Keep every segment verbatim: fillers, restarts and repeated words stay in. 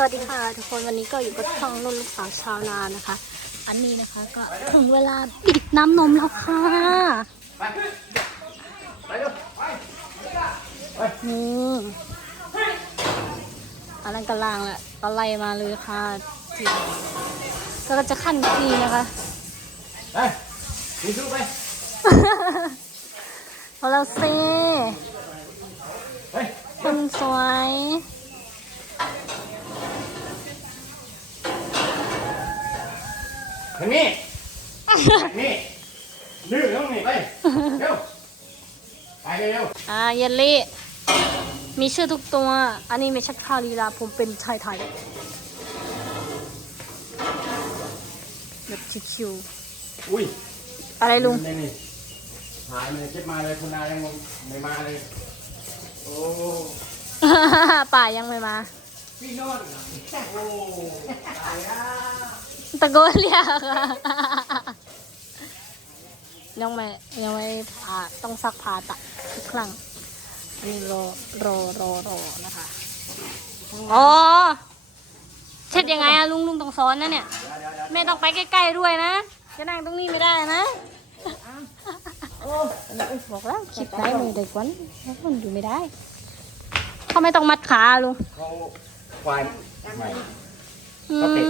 วัสดีค่ะทุกคนวันนี้ก็อยู่กับช่องนุ่นลูกสาวชาวนานะคะ อันนี้นะคะก็ถึงเวลาบิดน้ำนมแล้วค่ะนี่อันนั้นกำลังแหละตะไลมาเลยค่ะทีก็จะขั้นทีนะคะไปมีสู้ไปพอเราเซ่คนสวยทางนี้ทางนี้ดื้อต้องนี่ไปเร็วไปเร็วอ่าเยลลี่มีชื่อทุกตัวอันนี้ไม่ใช่คาลีลาผมเป็นชายไทยแบบชิวอุ้ยๆอะไรลุงนี่นี่หายเลยเจ็บมาเลยคุณนายังไม่มาเลยโอ้ป่ายังไม่มาพี่นอนโอ้ตายอ่ะตะโกนเรียกยังไม่ยังไม่ผ่าต้องซักผ่าตัดทุกครั้งอันนี้รอรอรอรอนะคะอ๋อเช็ดยังไงอะลุงลุงต้องซ้อนนะเนี่ยไม่ต้องไปใกล้ๆด้วยนะจะนั่งตรงนี้ไม่ได้นะบอกแล้วคลิปไหนมือเด็กวันมันอยู่ไม่ได้เขาไม่ต้องมัดขาลุงเขาควายใหม่เขาเตะ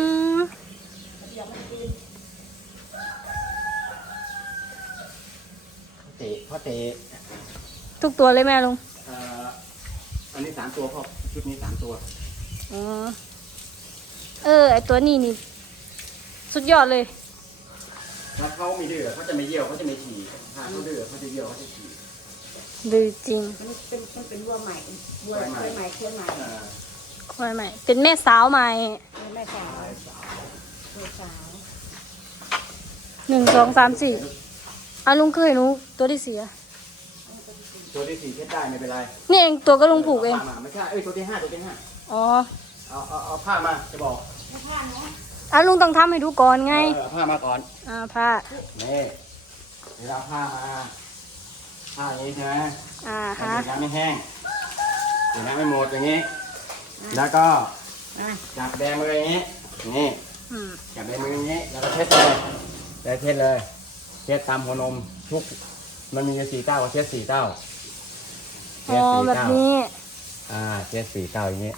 เขาเตะเขาเตะทุกตัวเลยแม่ลุงเอ่ออันนี้สามตัวพ่อชุดนี้สามตัวอ๋อเออไอตัวนี้นี่สุดยอดเลยถ้าเขามีดื้อเขาจะไม่เยี่ยวเขาจะไม่ฉี่ถ้าเขาดื้อเขาจะเยี่ยวเขาจะฉี่ดื้อจริงมันเป็นมันเป็นวัวใหม่วัวใหม่ใหม่ควายใหม่ควายใหม่เป็นแม่สาวใหม่แม่สาวแม่สาวหนึ่งสองสามสี่อ่ะลุงเคยหนูตัวที่สี่อะตัวที่สี่เช็ดได้ไม่เป็นไรนี่เองตัวก็ลุงผูกเองไม่ใช่เอ้ยตัวที่ห้าตัวที่ห้าอ๋อเอาเอาเอาผ้ามาจะบอกอ่ะลุงต้องทำให้ดูก่อนไงเอาผ้ามาก่อนอ่าผ้านี่เวลาผ้ามาผ้าอย่างนี้ใช่ไหมอ่าฮะน้ำไม่แห้งเดี๋ยวน้ำไม่หมดอย่างนี้แล้วก็จับแบมืออย่างนี้นี่จับแบมืออย่างนี้แล้วก็เช็ดเลยแล้วเช็ดเลยเช็ดตามหัวนมทุกมันมีสี่เต้าก็เช็ดสี่เต้าอ๋อแบบนี้อ่าเช็ดสี่เต้าอย่างนี้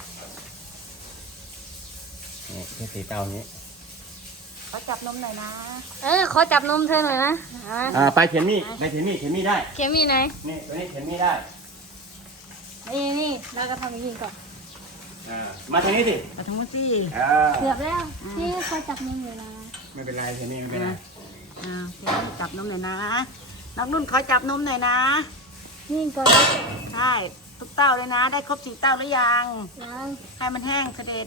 นี่เช็ดสี่เต้าอย่างนี้ขอจับนมหน่อยนะเออขอจับนมเธอหน่อยนะอ่าไปเข็นมี่ไปเข็นมี่เข็นมี่ได้เข็นมี่ไหนนี่ตัวนี้เข็นมี่ได้นี่นี่แล้วก็ทำอย่างนี้ก่อนอ่ามาทางนี้สิมาทางนี้สิเกือบแล้วนี่ขอจับนมเลยนะไม่เป็นไรเข็นมี่ไม่เป็นไรอ่าเข็นจับนมหน่อยนะน้องนุ่นขอจับนมหน่อยนะนี่ก่อนใช่ทุกเต้าเลยนะได้ครบสี่เต้าหรือยังยังให้มันแห้งเสด็จ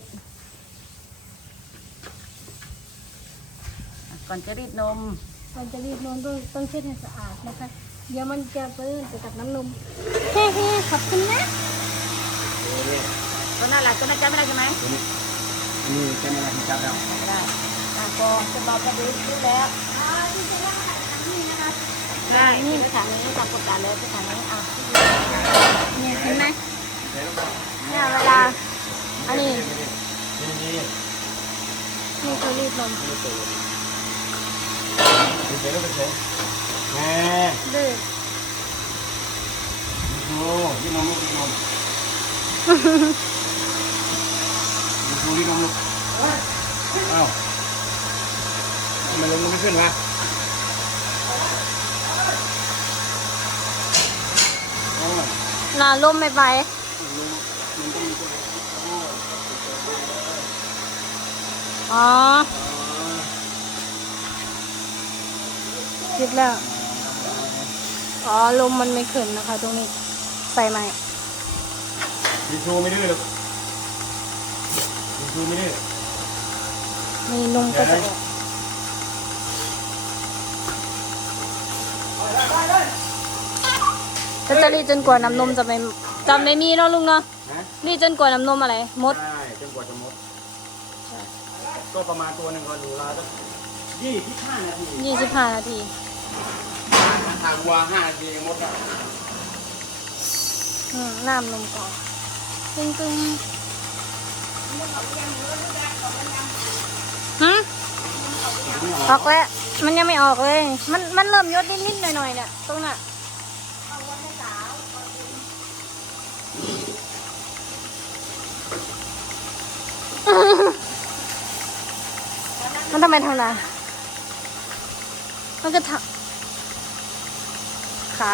ก่อนจะรีดนมก่อนจะรีดนมต้องต้องเช็ดให้สะอาดนะคะเดี๋ยวมันจะเปื้อนจะกับน้ำนมเฮ้เฮ้ขอบคุณนะตัวน่ารักตัวน่าจำไม่ได้ใช่ไหมนี่จำไม่ได้จำแล้วไม่ได้อ่ะกองจะบอกจะดูดูแล้วใช่นี่สถานีทำกดดันเลยสถานีอ่ะเนี่ยเห็นไหมเนี่ยเวลาอันนี้นี่คือรีดนมดูเสร็จแล้วไปเสร็จแหมดื้อดูรีดนมลูกรีดนมดูรีดนมลูกเอ้าทำไมลงไม่ขึ้นวะนอนลมไม่ไปอ๋อคิดแล้วอ๋อลมมันไม่ขึ้นนะคะตรงนี้ใส่ใหม่ดีชูไม่ดื้อหรอกดีชูไม่ดื้อมีนมก็จะจะจะรีดจนกว่าน้ำนมจะไม่จะไม่มีเนาะลุงเนาะรีดจนกว่าน้ำนมอะไรมดใช่จนกว่าจะมดก็ประมาณตัวหนึ่งก็ดูแลสักยี่สิบห้านาทียี่สิบห้านาทีทางวัวห้านาทีมดอ่ะน้ำนมก่อนตึ้งตึ้งหืมออกแล้ว มันยังไม่ออกเลย มันมันเริ่มยดนิดๆหน่อยๆเนี่ยตรงน่ะมันทำไมทางนั้นมันก็ทำขา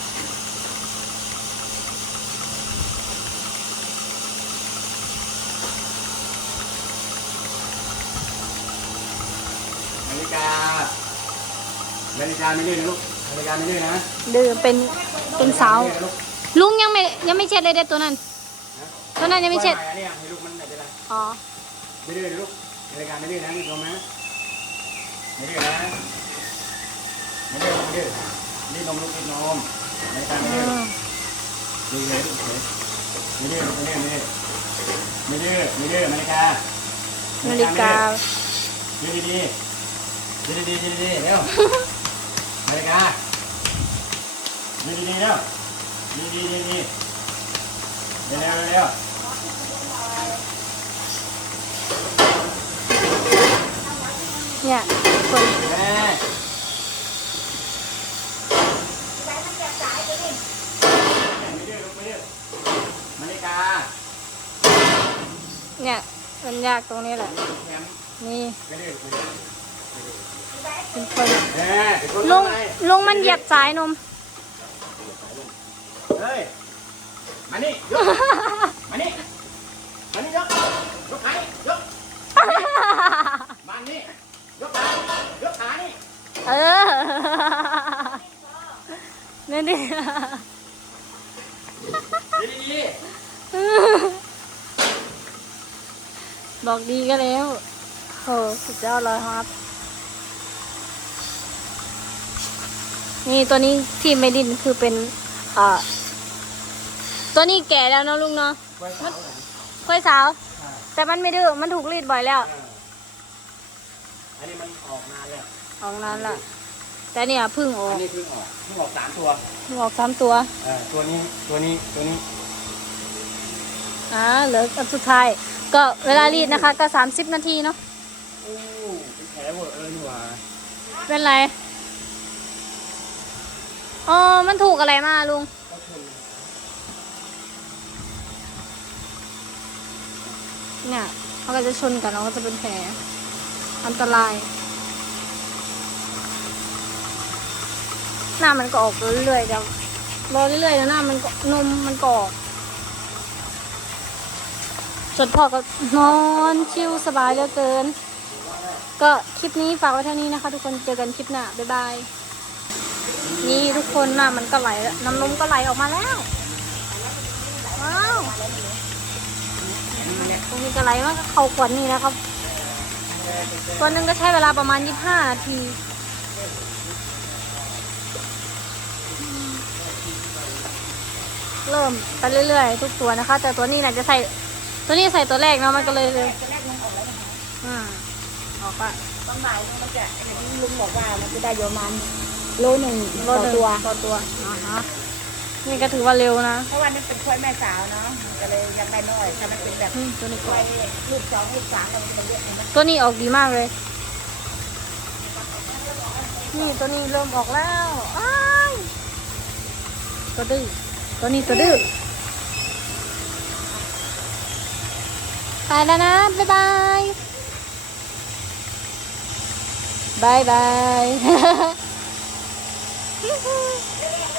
นาฬิกานาฬิกาไม่ดื้อนะลูกนาฬิกาไม่ดื้อนะดื้อเป็นเป็นสาวนาฬิกไม่ดื้อนะลูกลุงยังไม่ยังไม่เช็ดเลยเด็ดตัวนั้น ตัวนั้นยังไม่เช็ดว่าอะไรเนี่ยให้ลูกมันไม่เป็นไรอ๋อไม่ดื้อนะลูกนาฬิกาไม่ดื้อนะรีบลงนะไม่ดื้อนะไม่ดื้อไม่ดื้อรีบลงลูกรีบลงนาฬิกาไม่อืดื้อมดีเลยลูกเฉยไม่ดื้อไม่ดื้อไม่ดื้อไม่ดื้อไม่ดื้อนาฬิกานาฬิกายืนดีๆยืนดีๆยืนดีๆเร็วนาฬิกายืนดีๆเร็วยืนดีๆยืนดีๆเร็วเร็วเร็วเนี่ยคนแม่ไม่ดื้อลูกไม่ดื้อนาฬิกาเนี่ยมันยากตรงนี้แหละแถมนี่ไม่ดื้อไม่ดื้อเป็นคนแม่เป็นคนลุงทำไมลุงมันเหยียบสายนมเฮ้ยมานี่ยกมานี่มานี่ยกยกขานี่ยกมานี่ยกขายกขานี่เออนี่ดิดีดีบอกดีก็แล้วโหสุดยอดเลยครับ นี่ตัวนี้ที่ไม่ดินคือเป็นเอ่อตัวนี้แก่แล้วเนาะลุงเนาะไว้สาวหลังค่อยสาวอ่าแต่มันไม่ดื้อมันถูกรีดบ่อยแล้วอ่าอันนี้มันออกนานแล้วออกนั้นละแต่เนี่ยเพึ่งอออักนนี้เพิ่งออกเพิ่งออกสามตัวเพึ่งออกสามตัวเออตัวนี้ตัวนี้ตัวนี้อ่าเหลืออันสุดท้าย ก็เวลารีดนะคะ ก็สามสิบนาทีเนาะโอ้เป็นแผลเวอร์เออนี่หว่าเป็นไรอ๋อมันถูกอะไรมาลุงก็ชนเนี่ยเขาก็จะชนกันแล้วก็จะเป็นแผลอันตราย หน้ามันก็ออกเรื่อยๆเดี๋ยวรอเรื่อยๆแล้วหน้ามันก็นมมันก็ออกจนพ่อก็นอนชิลสบายเหลือเกิน ก็คลิปนี้ฝากไว้เท่านี้นะคะ ทุกคนเจอกันคลิปหน้าบ๊ายบายนี่ทุกคนหน้ามันก็ไหลแล้วน้ำนมก็ไหลออกมาแล้วว้าวตรงนี้ก็ไหลมากก็เข้าขวดนี่นะครับตัวหนึงก็ใช้เวลาประมาณยี่สิบห้านาทีเริ่มไปเรื่อยๆทุกตัวนะคะ แต่ตัวนี้น่ะจะใส่ตัวนี้ใส่ตัวแรกเนาะมันก็เลยเลยอืมออกปะตอนบ่ายมันจะอย่างที่ลุงบอกว่ามันจะได้อยู่ประมาณโลหนึ่งโลต่อหนึ่งตัวต่อตัวอ่าฮะนี่ก็ถือว่าเร็วนะเพราะว่านี่เป็นควายแม่สาวเนาะมันก็เลยยังได้น้อยถ้ามันเป็นแบบอืมตัวนี้คก็วายลูกสองลูกสามมันจะเยอะเห็นไหมตัวนี้ออกดีมากเลย นี่ตัวนี้เริ่มออกแล้วอ้ายตัวดื้อตัวนี้ตัวดื้อไปแล้วนะ บ๊ายบาย บายบาย